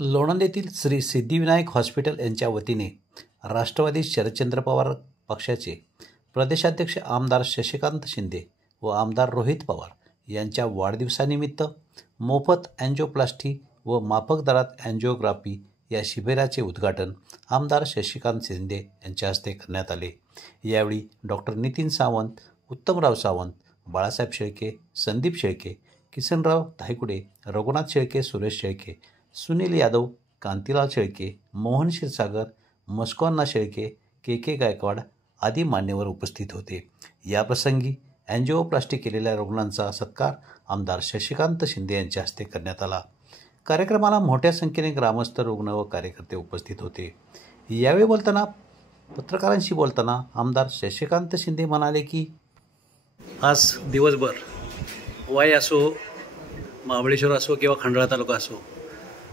लोणंद येथील श्री सिद्धिविनायक हॉस्पिटल यांच्या वतीने राष्ट्रवादी शरदचंद्र पवार पक्षाचे प्रदेशाध्यक्ष आमदार शशिकांत शिंदे व आमदार रोहित पवार यांच्या वाढदिवसानिमित्त मोफत अँजिओप्लास्टी व माफक दरात अँजिओग्राफी या शिबिराचे उद्घाटन आमदार शशिकांत शिंदे यांच्या हस्ते करण्यात आले। यावेळी डॉक्टर नितीन सावंत, उत्तमराव सावंत, बाळासाहेब शेळके, संदीप शेळके, किसनराव धायगुडे, रघुनाथ शेळके, सुरेश शेळके, सुनील यादव, कांतीलाल शेळके, मोहन क्षीरसागर, मस्कोअण्णा शेळके, के गायकवाड आदी मान्यवर उपस्थित होते। याप्रसंगी अँजिओप्लास्टी केलेल्या रुग्णांचा सत्कार आमदार शशिकांत शिंदे यांच्या हस्ते करण्यात आला। कार्यक्रमाला मोठ्या संख्येने ग्रामस्थ, रुग्ण व कार्यकर्ते उपस्थित होते। यावेळी पत्रकारांशी बोलताना आमदार शशिकांत शिंदे म्हणाले की आज दिवसभर वाई असो, महाबळेश्वर असो किंवा खंडाळा तालुका असो,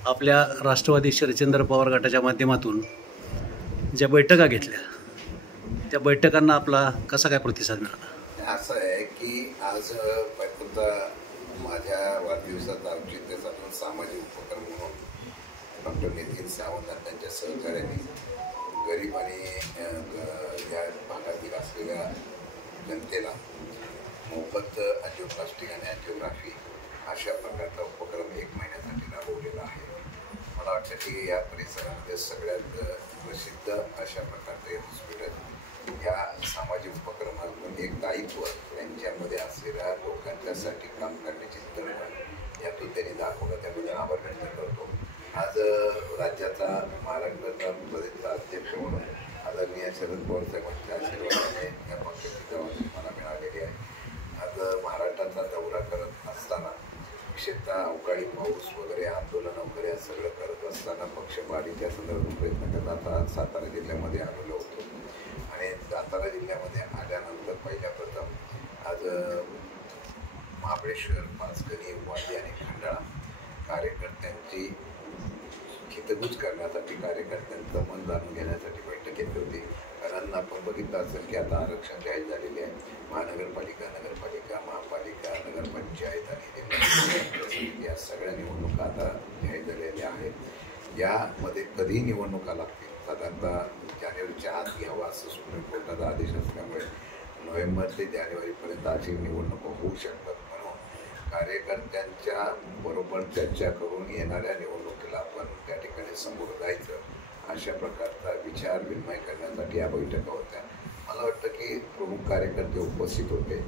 आपल्या राष्ट्रवादी शरदचंद्र पवार गटाच्या माध्यमातून ज्या बैठका घेतल्या त्या बैठकांना आपला कसा काय प्रतिसाद मिळाला? असं आहे की आज माझ्या वाढदिवसाचं औचित्य साधून सामाजिक उपक्रम म्हणून डॉक्टर नितीन सावंत आणि त्यांच्या सहकार्याने गरीब आणि या भागातील असलेल्या जनतेला मोफत अँजिओप्लास्टी आणि अँजिओग्राफी अशा प्रकारचा उपक्रम 1 महिन्यासाठी राबवलेला आहे। मला वाटतं की या परिसरामध्ये सगळ्यात प्रसिद्ध अशा प्रकारचे हॉस्पिटल या सामाजिक उपक्रमातून एक दायित्व त्यांच्यामध्ये असलेल्या लोकांच्यासाठी काम करण्याची तळमळ यातून त्यांनी दाखवलं, त्यामुळे आभार व्यक्त करतो। आज राज्याचा, महाराष्ट्राचा प्रदेशचा अध्यक्ष म्हणून आदरणीय शरद पवार साहेबांच्या आशीर्वादाने या पक्षाची जबाबदारी मला मिळालेली आहे। आज महाराष्ट्राचा दौरा करत असताना, विशेषतः अवकाळी पाऊस वगैरे, आंदोलन वगैरे सगळं करत असताना पक्षपातीच्या संदर्भात प्रयत्न करत आता सातारा जिल्ह्यामध्ये आलेलो होतो आणि सातारा जिल्ह्यामध्ये आल्यानंतर पहिल्या प्रथम आज महाबळेश्वर, पाचगणी, वाडी आणि खंडाळा कार्यकर्त्यांची हितगुज करण्यासाठी, कार्यकर्त्यांचं मन जाणून घेण्यासाठी बैठक घेतली होती। कारण आपण बघितलं असेल की आता आरक्षण जाहीर झालेले आहे। महानगरपालिका, नगरपालिका, महापालिका, नगरपंचायत आणि या सगळ्या निवडणुका आता जाहीर झालेल्या आहेत। यामध्ये कधी निवडणुका लागतील, साधारणतः जानेवारीच्या आत घ्यावा असं सुप्रीम कोर्टाचा आदेश असल्यामुळे नोव्हेंबर ते जानेवारीपर्यंत अशी निवडणुका होऊ शकतात। म्हणून कार्यकर्त्यांच्या बरोबर चर्चा करून येणाऱ्या निवडणुकीला आपण त्या ठिकाणी समोर जायचं अशा प्रकारचा विचार विनिमय करण्यासाठी या बैठका होत्या। मला वाटतं की प्रमुख कार्यकर्ते उपस्थित होते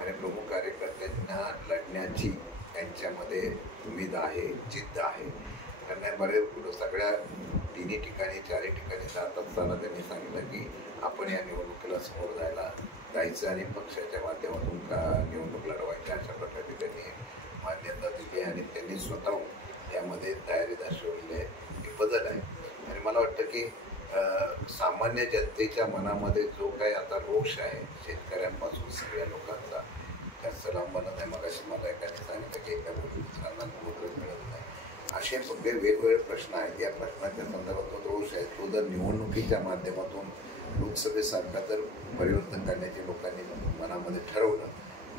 आणि प्रमुख कार्यकर्त्यांना लढण्याची त्यांच्यामध्ये उमेद आहे, जिद्द आहे। कारण बरेच सगळ्या तिन्ही ठिकाणी, चारही ठिकाणी जात असताना त्यांनी सांगितलं की आपण या निवडणुकीला समोर जायचं आणि पक्षाच्या माध्यमातून निवडणूक लढवायची अशा प्रकारची त्यांनी मान्यता दिली आणि त्यांनी स्वतः यामध्ये तयारी दर्शवलेली आहे। हे बदल आहे आणि मला वाटतं की सामान्य जनतेच्या मनामध्ये जो काही आता रोष आहे शेतकऱ्यांपासून सगळ्या लोकांचा, जास्त लांब बनत आहे। मग अशी मला एकाने सांगितलं की एका दुसऱ्यांना नोकरी मिळत नाही, असे सगळे वेगवेगळे प्रश्न आहेत। या प्रश्नाच्या संदर्भात रोष आहे, तो जर निवडणुकीच्या माध्यमातून लोकसभेसारखा जर परिवर्तन करण्याचे लोकांनी मनामध्ये ठरवलं,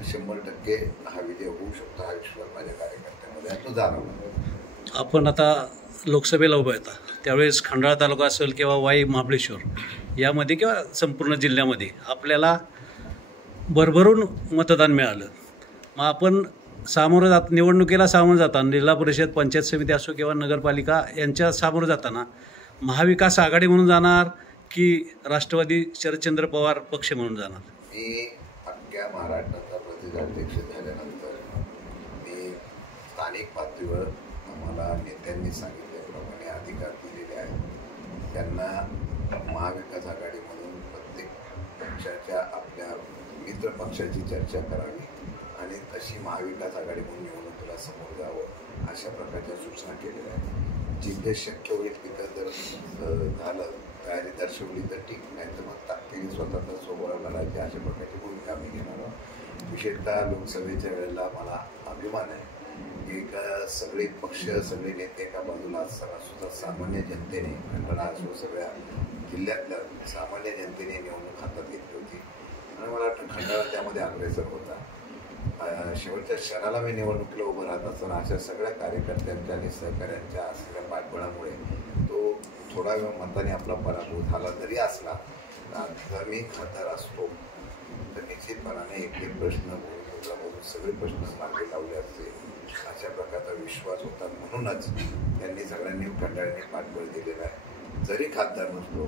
100% हा विजय होऊ शकतो, हा विश्वास माझ्या कार्यकर्त्यांमध्ये आहे, तो जाणवला। आपण आता लोकसभेला उभं येता त्यावेळेस खंडाळा तालुका असेल किंवा वाई, महाबळेश्वर यामध्ये किंवा संपूर्ण जिल्ह्यामध्ये आपल्याला भरभरून मतदान मिळालं। मग आपण निवडणुकीला सामोरं जाताना, जिल्हा परिषद, पंचायत समिती असो किंवा नगरपालिका यांच्या सामोरं जाताना महाविकास आघाडी म्हणून जाणार की राष्ट्रवादी शरदचंद्र पवार पक्ष म्हणून जाणार? मी अख्ख्या महाराष्ट्राचा प्रदेशाध्यक्ष झाल्यानंतर मी स्थानिक पातळीवर आम्हाला नेत्यांनी सांगितल्याप्रमाणे अधिकार दिलेले आहेत। त्यांना महाविकास आघाडीमधून प्रत्येक पक्षाच्या आपल्या मित्र पक्षाची चर्चा करावी आणि तशी महाविकास आघाडी म्हणून निवडणुकीला समोर जावं अशा प्रकारच्या सूचना केलेल्या आहेत। जिथे शक्य होईल तिथं जर झालं, तयारी दर्शवली तर ठीक, नाही तर मग ताकदीने स्वतःचा सोबत लढायची अशा प्रकारची भूमिका आम्ही घेणार आहोत। विशेषतः लोकसभेच्या वेळेला मला अभिमान आहे की सगळे पक्ष, सगळे नेते एका बाजूला असताना सुद्धा सामान्य जनतेने, खंडाळा असो, सगळ्या जिल्ह्यातल्या सामान्य जनतेने निवडणूक हातात घेतली होती आणि मला वाटतं खंडाळा त्यामध्ये अग्रेसर होता। शेवटच्या क्षणाला मी निवडणुकीला उभं राहत असताना अशा सगळ्या कार्यकर्त्यांच्या आणि सहकाऱ्यांच्या असलेल्या पाठबळामुळे तो थोडा वेळ मताने आपला पराभव झाला जरी असला जर मी खासदार असतो तर निश्चितपणाने एक प्रश्न भूमिकेमधून सगळे प्रश्न मार्गी लावले असते अशा प्रकारचा विश्वास होता. म्हणूनच त्यांनी सगळ्यांनी खंडाळ्यांनी पाठबळ दिलेलं आहे. जरी खासदार नसलो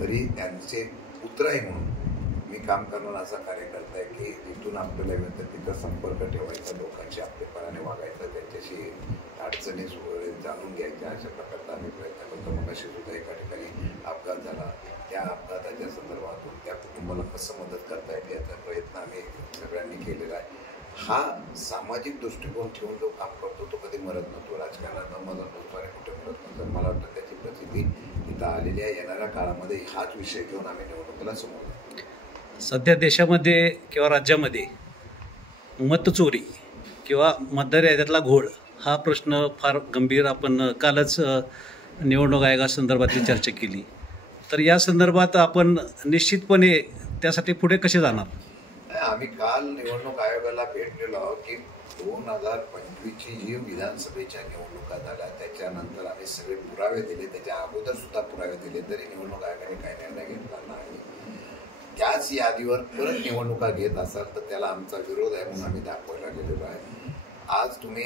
तरी त्यांचे पुत्रही म्हणून मी काम करणारा असा कार्यकर्ता आहे की तिथून आपल्याला मिळतं तिथं संपर्क ठेवायचा, लोकांशी आपलेपणाने वागायचं, त्यांच्याशी अडचणी जाणून घ्यायच्या, अशा प्रकारचा आम्ही प्रयत्न करतो. मग अशी सुद्धा एका ठिकाणी अपघात झाला, त्या अपघाताच्या संदर्भातून त्या कुटुंबाला कसं मदत करता येते याचा प्रयत्न आम्ही सगळ्यांनी केलेला आहे. हा सामाजिक दृष्टिकोन ठेवून जो काम करतो तो कधी मरत नसतो, राजकारणात मदत नसतो आणि कुठे मरत नसतो. मला वाटतं त्याची प्रसिद्धी इथं आलेली आहे. येणाऱ्या काळामध्ये हाच विषय घेऊन आम्ही निवडणुकीला समोर. सध्या देशामध्ये किंवा राज्यामध्ये मतचोरी किंवा मतदार याद्यातला घोळ हा प्रश्न फार गंभीर, आपण कालच निवडणूक आयोगासंदर्भातली चर्चा केली. तर या संदर्भात आपण निश्चितपणे त्यासाठी पुढे कसे जाणार? आम्ही काल निवडणूक आयोगाला भेटलेलो आहोत की 2025ची जी विधानसभेच्या निवडणुका झाल्या त्याच्यानंतर आम्ही सगळे पुरावे दिले, त्याच्या अगोदर सुद्धा पुरावे दिले, तरी निवडणूक आयोगाने काही निर्णय घेतला नाही. त्याच यादीवर परत निवडणुका घेत असाल तर त्याला आमचा विरोध आहे म्हणून आम्ही दाखवायला गेलेलो आहे. आज तुम्ही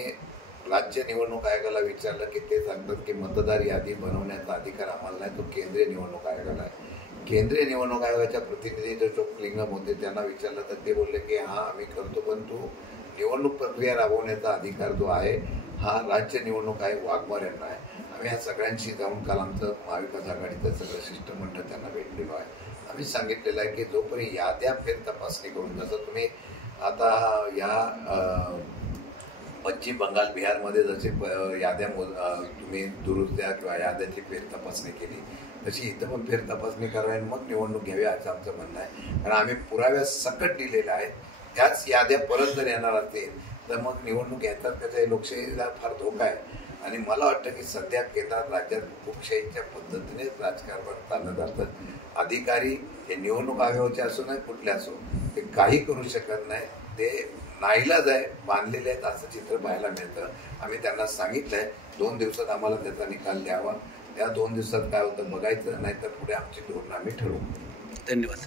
राज्य निवडणूक आयोगाला विचारलं की ते सांगतात की मतदार यादी बनवण्याचा अधिकार आम्हाला नाही, तो केंद्रीय निवडणूक आयोगाला आहे. केंद्रीय निवडणूक आयोगाच्या प्रतिनिधी जो चोक्लिंगम होते त्यांना विचारलं तर ते बोलले की हा आम्ही करतो, पण तो निवडणूक प्रक्रिया राबवण्याचा अधिकार जो आहे हा राज्य निवडणूक आयोग वाघमार यांना आहे. आम्ही या सगळ्यांशी जाऊन काल आमचं महाविकास आघाडीचं सगळं शिष्टमंडळ त्यांना भेटलेलो आहे. आम्ही सांगितलेलं आहे की जोपर्यंत याद्या फेर तपासणी करून, जसं तुम्ही आता या पश्चिम बंगाल बिहारमध्ये जसे याद्या तुम्ही दुरुस्त्या किंवा याद्याची फेर तपासणी केली तशी इथं पण फेर तपासणी करावी आणि मग निवडणूक घ्यावी असं आमचं म्हणणं आहे. कारण आम्ही पुराव्या सकट दिलेल्या आहेत. त्याच याद्या परत जर येणार असतील तर मग निवडणूक येतात त्याचा लोकशाहीला फार धोका आहे. आणि मला वाटतं की सध्या केंद्रात राज्यात हुकुमशाहीच्या पद्धतीनेच राजकारण चाललं जातं. अधिकारी हे निवडणूक आयोगाचे असो नाही कुठले असो ते काही करू शकत नाही, ते नाईलाज आहे, बांधलेले आहेत असं चित्र पाहायला मिळतं. आम्ही त्यांना सांगितलंय 2 दिवसात आम्हाला त्याचा निकाल द्यावा. त्या 2 दिवसात काय होतं बघायचं, नाहीतर पुढे आमची धोरणं आम्ही ठरवू. धन्यवाद.